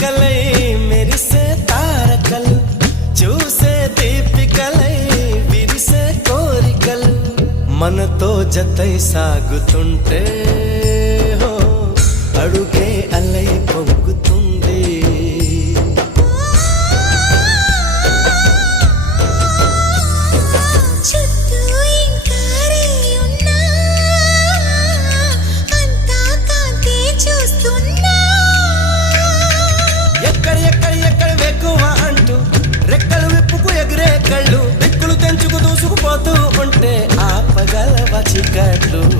చిలుకలై మెరిసే తారకలు చూసే దీపికలై విరిసే కోరికలు మనతో జతై సాగుతుంటే హో అడుగే అలై పొంగుతుంటే